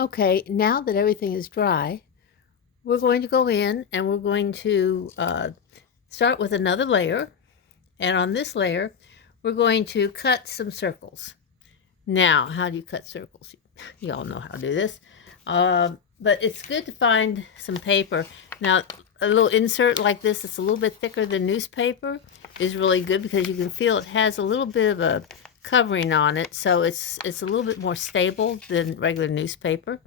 Okay, now that everything is dry, we're going to go in and we're going to start with another layer. And on this layer, we're going to cut some circles. Now, how do you cut circles? You all know how to do this. But it's good to find some paper. Now, a little insert like this that's a little bit thicker than newspaper is really good because you can feel it has a little bit of a covering on it, so it's a little bit more stable than regular newspaper.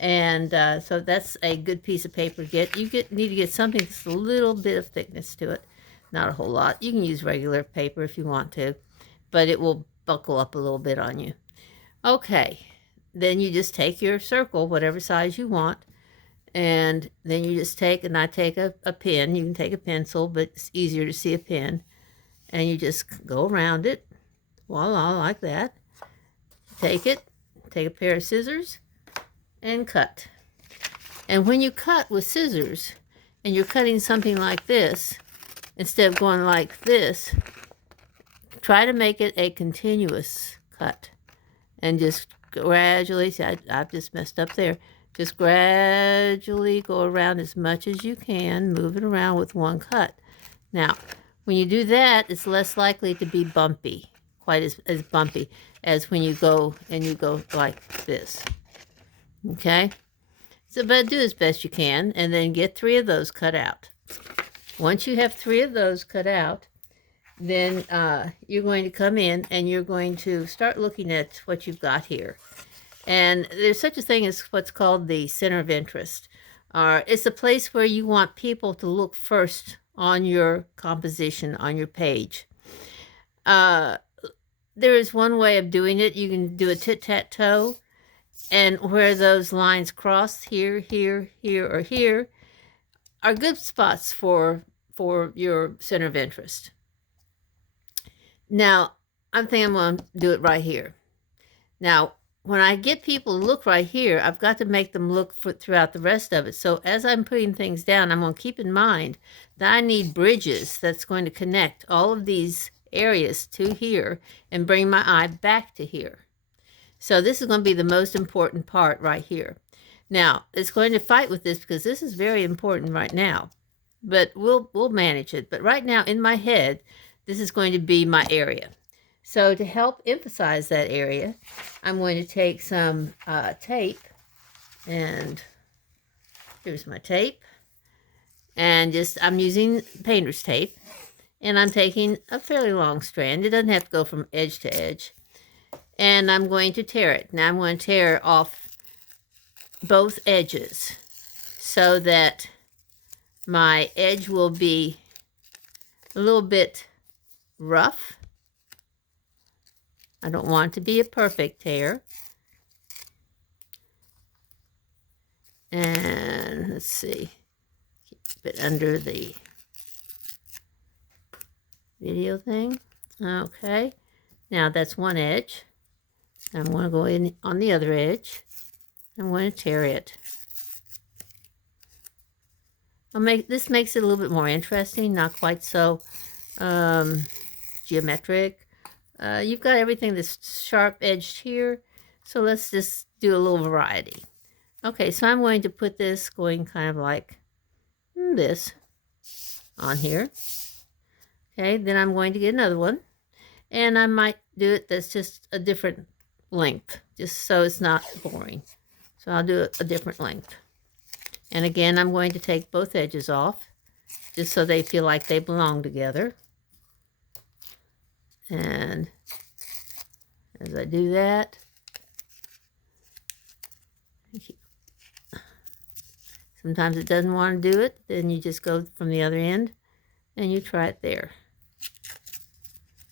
And so that's a good piece of paper to get. Need to get something that's a little bit of thickness to it, not a whole lot. You can use regular paper if you want to, but it will buckle up a little bit on you. Okay, then you just take your circle, whatever size you want, and then you just take, and I take a pen. You can take a pencil, but it's easier to see a pen. And you just go around it, voila, like that. Take it, take a pair of scissors, and cut. And when you cut with scissors, and you're cutting something like this, instead of going like this, try to make it a continuous cut. And just gradually, see, I've just messed up there. Just gradually go around as much as you can, move it around with one cut. Now, when you do that, it's less likely to be bumpy, quite as bumpy as when you go like this. Okay? So, but do as best you can, and then get 3 of those cut out. Once you have 3 of those cut out, then you're going to come in and you're going to start looking at what you've got here. And there's such a thing as what's called the center of interest. It's a place where you want people to look first on your composition, on your page. There is one way of doing it. You can do a tit-tat-toe, and where those lines cross here, here, here, or here are good spots for your center of interest. Now, I'm thinking I'm going to do it right here. Now, when I get people to look right here, I've got to make them look throughout the rest of it. So as I'm putting things down, I'm going to keep in mind that I need bridges that's going to connect all of these areas to here and bring my eye back to here. So this is going to be the most important part right here. Now, it's going to fight with this because this is very important right now. But we'll manage it. But right now, in my head, this is going to be my area. So to help emphasize that area, I'm going to take some tape, and here's my tape, and I'm using painter's tape, and I'm taking a fairly long strand. It doesn't have to go from edge to edge, and I'm going to tear it. Now I'm going to tear off both edges so that my edge will be a little bit rough. I don't want it to be a perfect tear. And let's see, keep it under the video thing. Okay, now that's one edge. I'm going to go in on the other edge. I'm going to tear it. This makes it a little bit more interesting, not quite so geometric. You've got everything that's sharp-edged here, so let's just do a little variety. Okay, so I'm going to put this going kind of like this on here. Okay, then I'm going to get another one, and I might do it that's just a different length, just so it's not boring. So I'll do a different length. And again, I'm going to take both edges off, just so they feel like they belong together. And as I do that, sometimes it doesn't want to do it, then you just go from the other end and you try it there.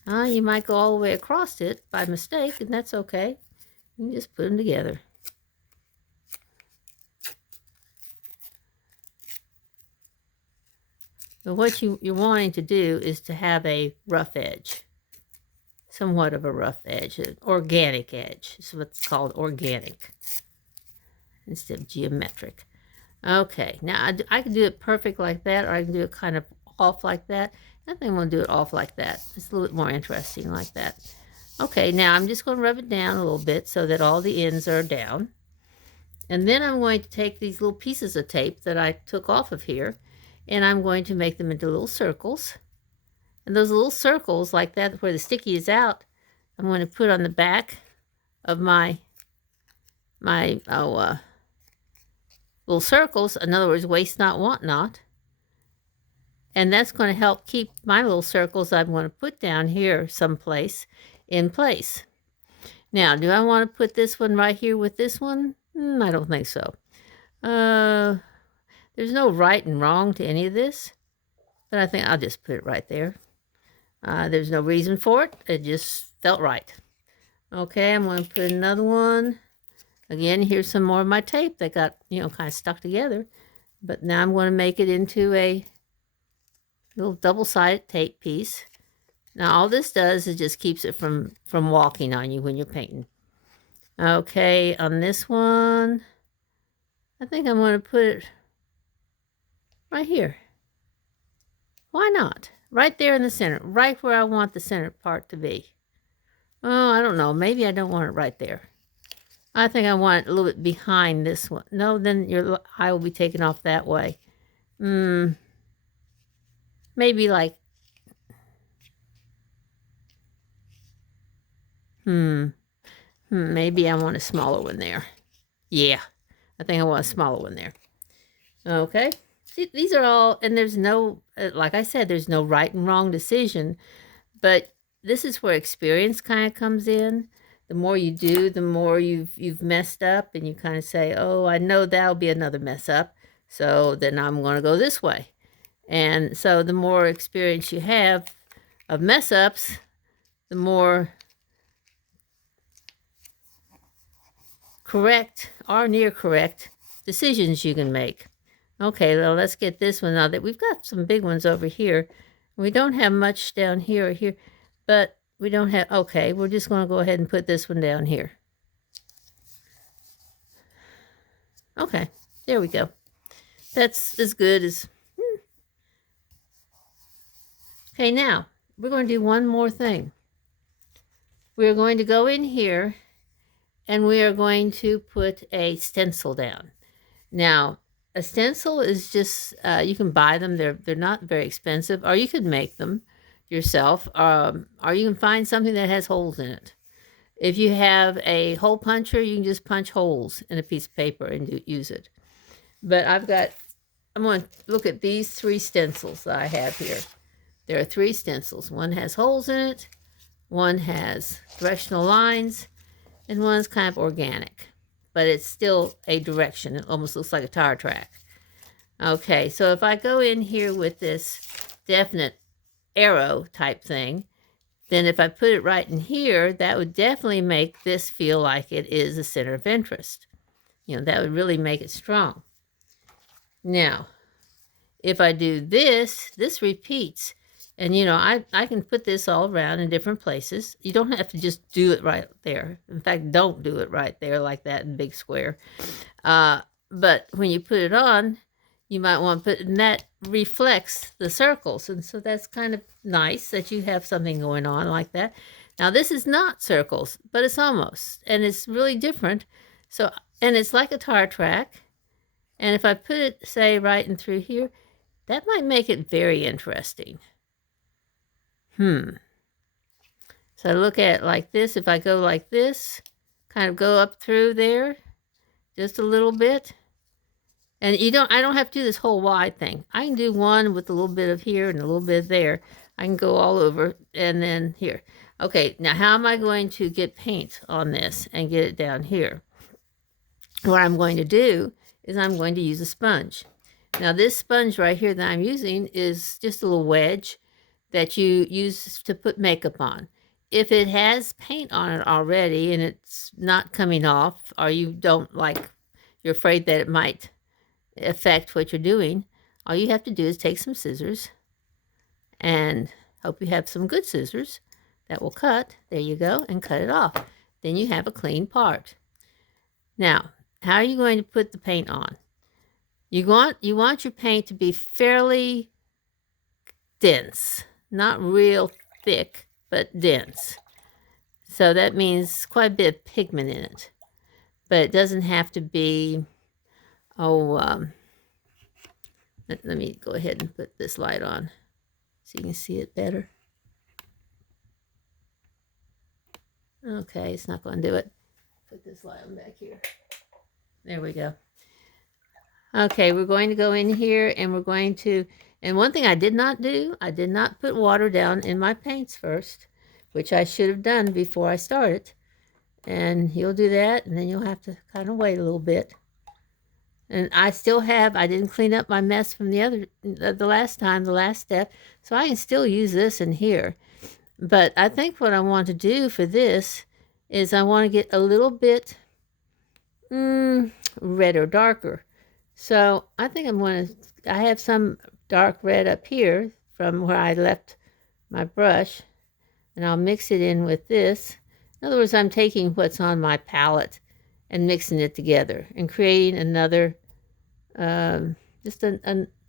You might go all the way across it by mistake, and that's okay. You just put them together. But what you're wanting to do is to have a rough edge. Somewhat of a rough edge, an organic edge. It's what's called organic instead of geometric. Okay, now I can do it perfect like that, or I can do it kind of off like that. I think I'm going to do it off like that. It's a little bit more interesting like that. Okay, now I'm just going to rub it down a little bit so that all the ends are down. And then I'm going to take these little pieces of tape that I took off of here, and I'm going to make them into little circles. And those little circles like that where the sticky is out, I'm going to put on the back of my little circles. In other words, waste not, want not. And that's going to help keep my little circles I'm going to put down here someplace in place. Now, do I want to put this one right here with this one? I don't think so. There's no right and wrong to any of this, but I think I'll just put it right there. There's no reason for it. It just felt right. Okay, I'm going to put another one. Again, here's some more of my tape that got, kind of stuck together. But now I'm going to make it into a little double-sided tape piece. Now, all this does is just keeps it from walking on you when you're painting. Okay, on this one, I think I'm going to put it right here. Why not? Right there in the center, right where I want the center part to be. Oh, I don't know. Maybe I don't want it right there. I think I want it a little bit behind this one. No, then your eye will be taken off that way. Maybe like, maybe I want a smaller one there. Yeah, I think I want a smaller one there. Okay, see, these are all, and there's no, like I said, there's no right and wrong decision, but this is where experience kind of comes in. The more you do, the more you've messed up, and you kind of say, oh, I know that'll be another mess up, so then I'm going to go this way. And so the more experience you have of mess ups, the more correct or near correct decisions you can make. Okay, well, let's get this one now that we've got some big ones over here. We don't have much down here or here, but we don't have, okay, we're just going to go ahead and put this one down here. Okay, there we go. That's as good as, Okay, now, we're going to do one more thing. We're going to go in here, and we are going to put a stencil down. Now, a stencil is just, you can buy them. They're not very expensive, or you could make them yourself, or you can find something that has holes in it. If you have a hole puncher, you can just punch holes in a piece of paper and use it. But I'm going to look at these 3 stencils that I have here. There are 3 stencils. One has holes in it, one has directional lines, and one's kind of organic. But it's still a direction. It almost looks like a tire track. Okay, so if I go in here with this definite arrow type thing, then if I put it right in here, that would definitely make this feel like it is a center of interest. That would really make it strong. Now, if I do this, this repeats. And, I can put this all around in different places. You don't have to just do it right there. In fact, don't do it right there like that in big square. But when you put it on, you might want to put, and that reflects the circles. And so that's kind of nice that you have something going on like that. Now, this is not circles, but it's almost. And it's really different. So, and it's like a tire track. And if I put it, say, right in through here, that might make it very interesting. So I look at it like this. If I go like this, kind of go up through there just a little bit. And I don't have to do this whole wide thing. I can do one with a little bit of here and a little bit there. I can go all over and then here. Okay, now how am I going to get paint on this and get it down here? What I'm going to do is I'm going to use a sponge. Now this sponge right here that I'm using is just a little wedge that you use to put makeup on. If it has paint on it already and it's not coming off, or you don't like, you're afraid that it might affect what you're doing, all you have to do is take some scissors, and hope you have some good scissors that will cut. There you go, and cut it off. Then you have a clean part. Now, how are you going to put the paint on? You want your paint to be fairly dense. Not real thick, but dense. So that means quite a bit of pigment in it. but it doesn't have to be, let me go ahead and put this light on so you can see it better. Okay, it's not going to do it. Put this light on back here. There we go. Okay, we're going to go in here and we're going to, and one thing I did not do, I did not put water down in my paints first, which I should have done before I started. And you'll do that, and then you'll have to kind of wait a little bit. And I still have, I didn't clean up my mess from the last time, the last step, so I can still use this in here. But I think what I want to do for this is I want to get a little bit red or darker. So I think I'm going to, I have some dark red up here from where I left my brush, and I'll mix it in with this. In other words, I'm taking what's on my palette and mixing it together and creating another, just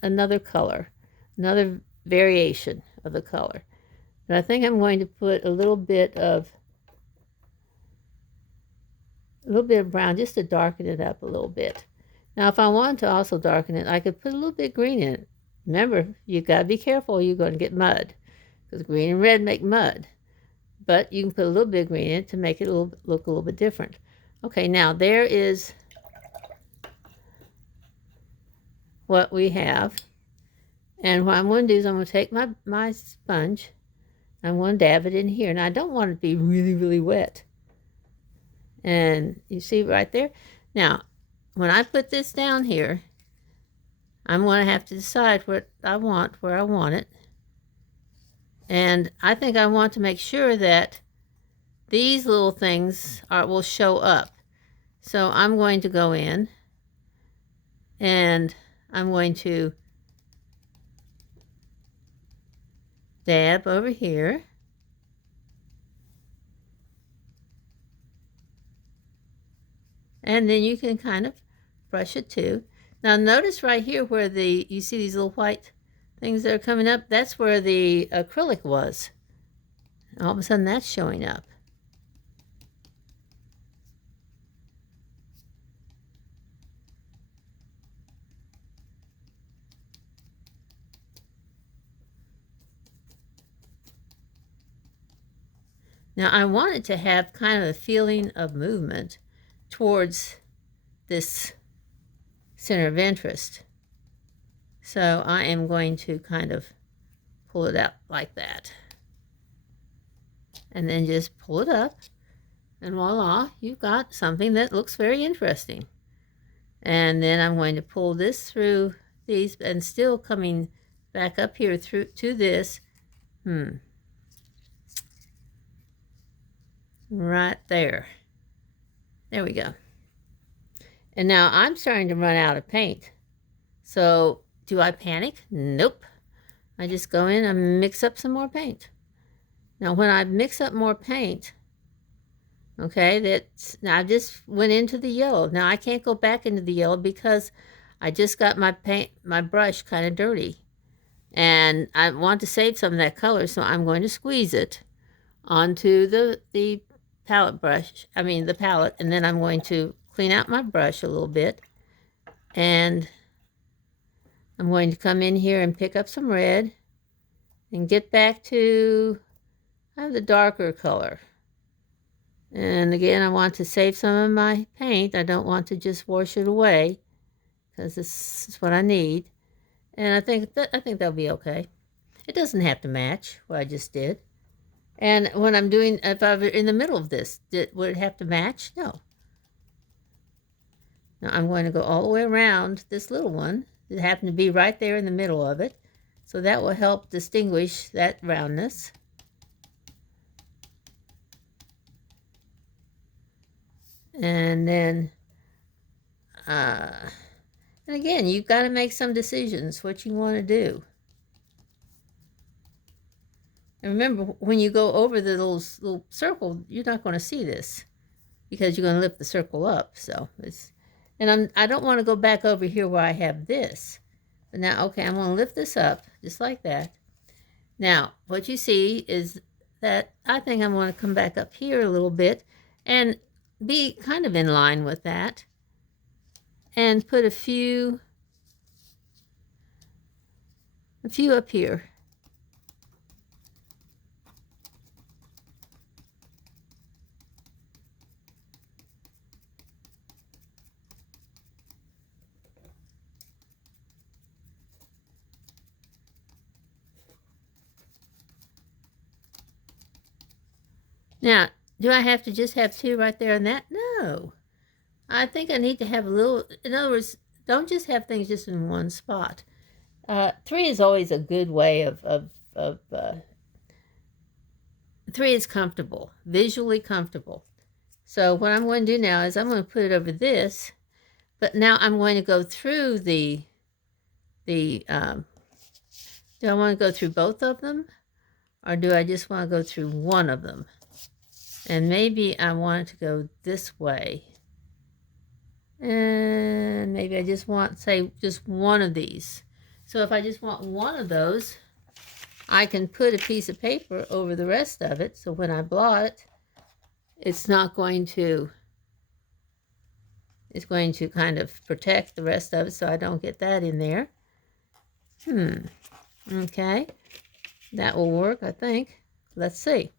another color, another variation of the color. But I think I'm going to put a little bit of brown just to darken it up a little bit. Now, if I want to also darken it, I could put a little bit of green in it. Remember, you've got to be careful, you're going to get mud, because green and red make mud. But you can put a little bit of green in it to make it look a little bit different. Okay, now there is what we have. And what I'm going to do is I'm going to take my sponge. I'm going to dab it in here. Now, I don't want it to be really, really wet. And you see right there? Now, when I put this down here, I'm going to have to decide what I want, where I want it. And I think I want to make sure that these little things will show up. So I'm going to go in and I'm going to dab over here. And then you can kind of brush it too. Now notice right here where you see these little white things that are coming up, that's where the acrylic was. All of a sudden that's showing up. Now I want it to have kind of a feeling of movement towards this center of interest. So I am going to kind of pull it out like that. And then just pull it up. And voila, you've got something that looks very interesting. And then I'm going to pull this through these and still coming back up here through to this. Right there. There we go. And now I'm starting to run out of paint. So do I panic? Nope. I just go in and mix up some more paint. Now when I mix up more paint, okay, now I just went into the yellow. Now I can't go back into the yellow because I just got my brush kind of dirty. And I want to save some of that color, so I'm going to squeeze it onto the palette brush, the palette, and then I'm going to clean out my brush a little bit. And I'm going to come in here and pick up some red and get back to the darker color. And again, I want to save some of my paint. I don't want to just wash it away because this is what I need. And I think that'll be okay. It doesn't have to match what I just did. And when I'm doing, if I were in the middle of this, would it have to match? No. Now I'm going to go all the way around this little one. It happened to be right there in the middle of it. So that will help distinguish that roundness. And then, and again, you've got to make some decisions what you want to do. And remember, when you go over the little circle, you're not going to see this because you're going to lift the circle up. So I don't want to go back over here where I have this. But now, okay, I'm going to lift this up just like that. Now, what you see is that I think I'm going to come back up here a little bit. And be kind of in line with that, and put a few up here. Now, do I have to just have 2 right there and that? No. I think I need to have a little, in other words, don't just have things just in one spot. 3 is always a good way of 3 is comfortable, visually comfortable. So what I'm going to do now is I'm going to put it over this, but now I'm going to go through do I want to go through both of them, or do I just want to go through one of them? And maybe I want it to go this way. And maybe I just want, say, just one of these. So if I just want one of those, I can put a piece of paper over the rest of it. So when I blot it, it's going to kind of protect the rest of it so I don't get that in there. Okay. That will work, I think. Let's see.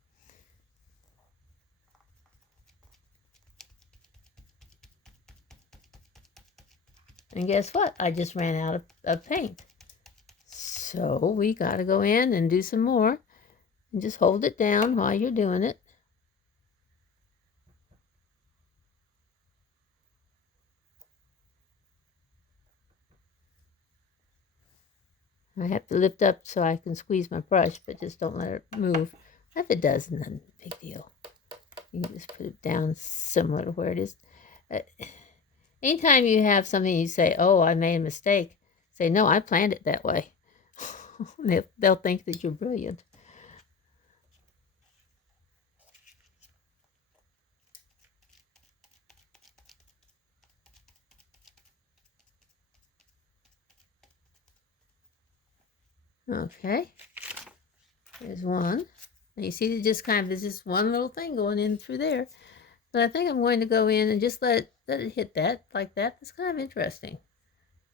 And guess what? I just ran out of paint. So we got to go in and do some more. And just hold it down while you're doing it. I have to lift up so I can squeeze my brush, but just don't let it move. If it does, then big deal. You can just put it down similar to where it is. Anytime you have something you say, oh, I made a mistake, say, no, I planned it that way. They'll think that you're brilliant. Okay, there's one. And you see, it just kind of is just one little thing going in through there. But I think I'm going to go in and just let it hit that like that. That's kind of interesting.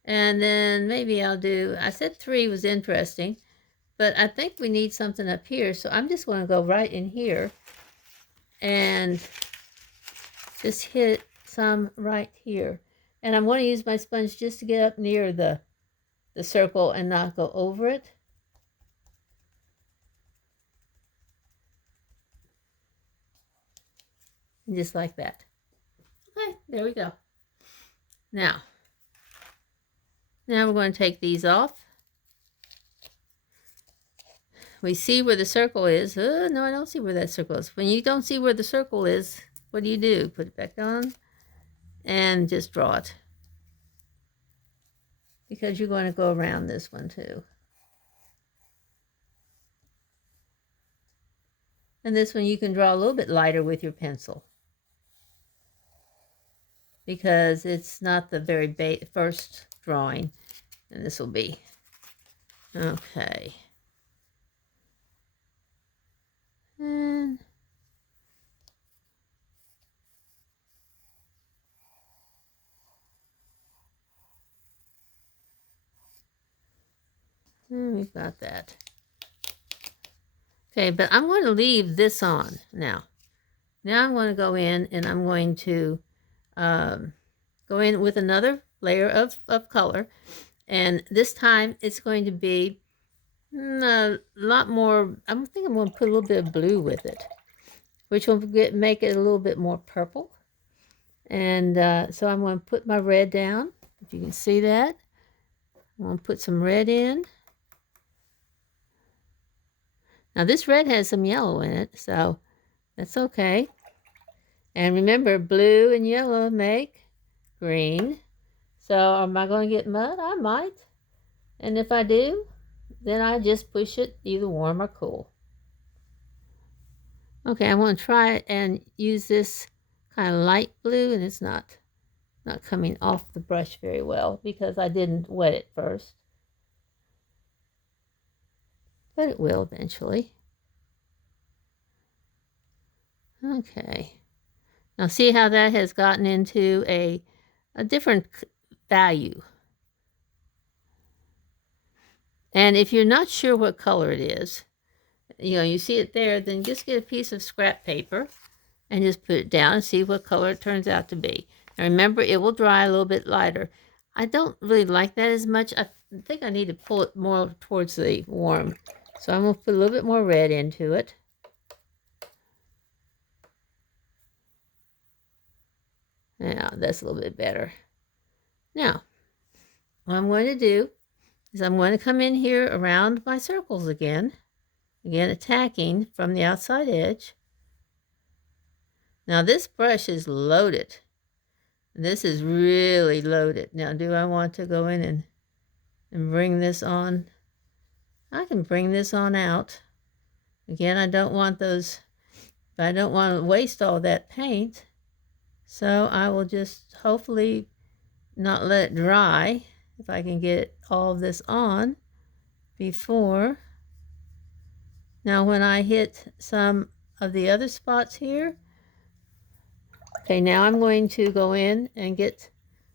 And then maybe I'll do, I said 3 was interesting, but I think we need something up here. So I'm just going to go right in here and just hit some right here. And I'm going to use my sponge just to get up near the circle and not go over it. Just like that. Okay, there we go. Now we're going to take these off. We see where the circle is. No, I don't see where that circle is. When you don't see where the circle is, what do? Put it back on and just draw it. Because you're going to go around this one too. And this one you can draw a little bit lighter with your pencil, because it's not the very first drawing, and this will be. Okay. And we've got that. Okay, but I'm going to leave this on now. Now I'm going to go in and I'm going to go in with another layer of color. And this time it's going to be a lot more. I think I'm going to put a little bit of blue with it, which will make it a little bit more purple. And so I'm going to put my red down, if you can see that. I'm going to put some red in. Now this red has some yellow in it, so that's okay. And remember, blue and yellow make green. So am I going to get mud? I might. And if I do, then I just push it either warm or cool. Okay, I'm going to try and use this kind of light blue, and it's not coming off the brush very well because I didn't wet it first. But it will eventually. Okay. Now see how that has gotten into a different value. And if you're not sure what color it is, you see it there, then just get a piece of scrap paper and just put it down and see what color it turns out to be. Now remember, it will dry a little bit lighter. I don't really like that as much. I think I need to pull it more towards the warm. So I'm going to put a little bit more red into it. Now, that's a little bit better. Now, what I'm going to do is I'm going to come in here around my circles again. Again, attacking from the outside edge. Now, this brush is loaded. This is really loaded. Now, do I want to go in and bring this on? I can bring this on out. Again, I don't want those, I don't want to waste all that paint. So I will just hopefully not let it dry if I can get all of this on before. Now when I hit some of the other spots here, okay, now I'm going to go in and get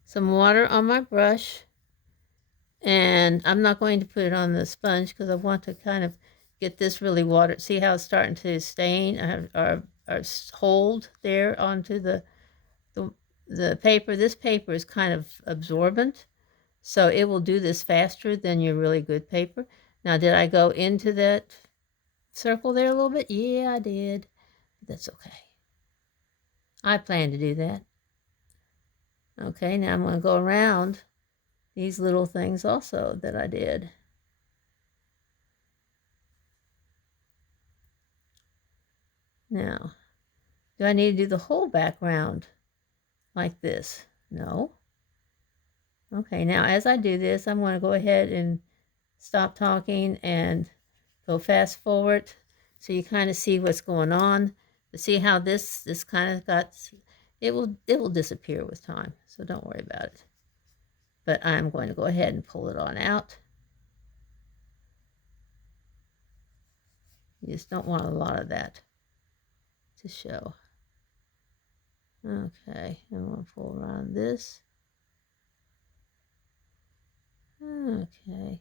some water on my brush, and I'm not going to put it on the sponge because I want to kind of get this really watered. See how it's starting to stain or hold there onto the paper. This paper is kind of absorbent, so it will do this faster than your really good paper. Now, did I go into that circle there a little bit? Yeah, I did. But that's okay. I plan to do that. Okay, now I'm going to go around these little things also that I did. Now, do I need to do the whole background like this? No. Okay, now as I do this, I'm going to go ahead and stop talking and go fast forward so you kind of see what's going on. But see how this kind of got, it will disappear with time, so don't worry about it. But I'm going to go ahead and pull it on out. You just don't want a lot of that to show. Okay, I'm going to pull around this. Okay.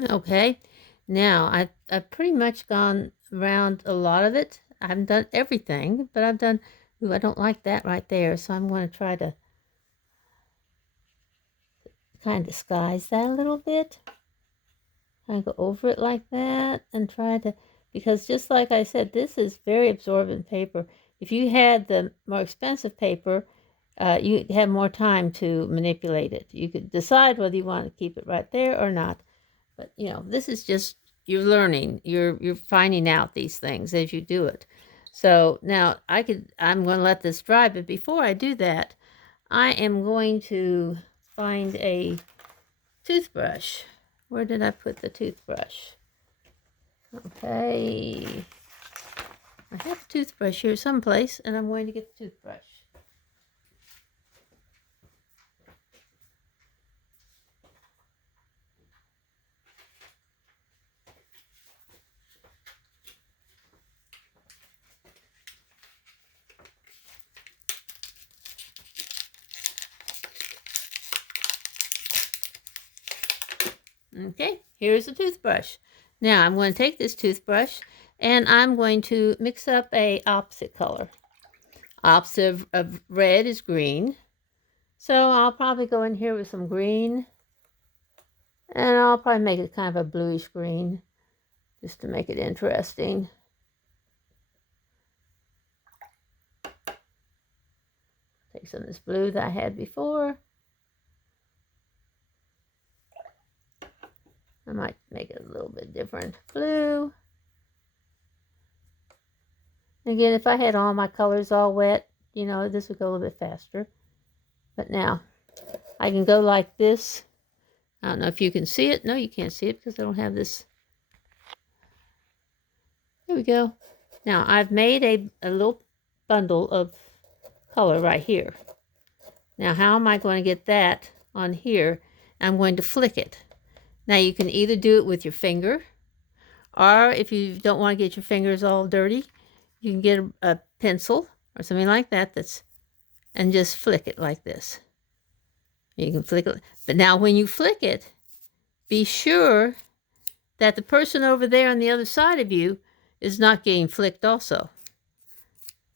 Okay, now I've pretty much gone around a lot of it. I haven't done everything, but I've done, ooh, I don't like that right there, so I'm going to try to kind of disguise that a little bit. Kind of go over it like that and try to, because just like I said, this is very absorbent paper. If you had the more expensive paper, you'd have more time to manipulate it. You could decide whether you want to keep it right there or not. But you know, this is just, you're learning. You're finding out these things as you do it. So now I'm going to let this dry, but before I do that, I am going to find a toothbrush. Where did I put the toothbrush? Okay. I have a toothbrush here someplace, and I'm going to get the toothbrush. Okay, here's the toothbrush. Now I'm going to take this toothbrush and I'm going to mix up a opposite color. Opposite of red is green. So I'll probably go in here with some green. And I'll probably make it kind of a bluish green, just to make it interesting. Take some of this blue that I had before. I might make it a little bit different blue. Again, if I had all my colors all wet, you know, this would go a little bit faster. But now, I can go like this. I don't know if you can see it. No, you can't see it because I don't have this. There we go. Now, I've made a little bundle of color right here. Now, how am I going to get that on here? I'm going to flick it. Now, you can either do it with your finger, or if you don't want to get your fingers all dirty, you can get a pencil or something like that and just flick it like this. You can flick it. But now when you flick it, be sure that the person over there on the other side of you is not getting flicked also.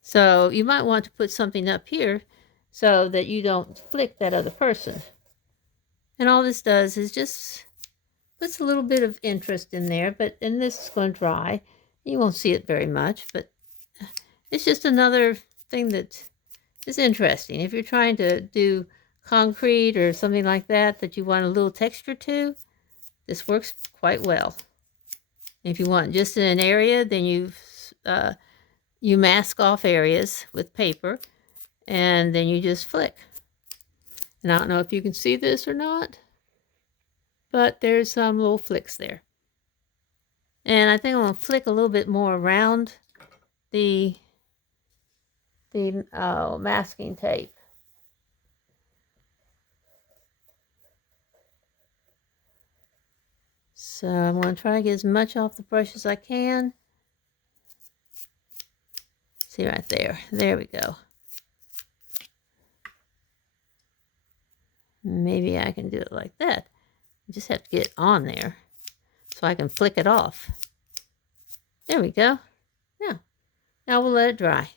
So you might want to put something up here so that you don't flick that other person. And all this does is just puts a little bit of interest in there, and this is going to dry. You won't see it very much, but it's just another thing that is interesting. If you're trying to do concrete or something like that you want a little texture to, this works quite well. If you want just in an area, then you mask off areas with paper, and then you just flick. And I don't know if you can see this or not, but there's some little flicks there. And I think I'm going to flick a little bit more around the masking tape. So I'm going to try to get as much off the brush as I can. See right there. There we go. Maybe I can do it like that. I just have to get it on there so I can flick it off. There we go. Now we'll let it dry.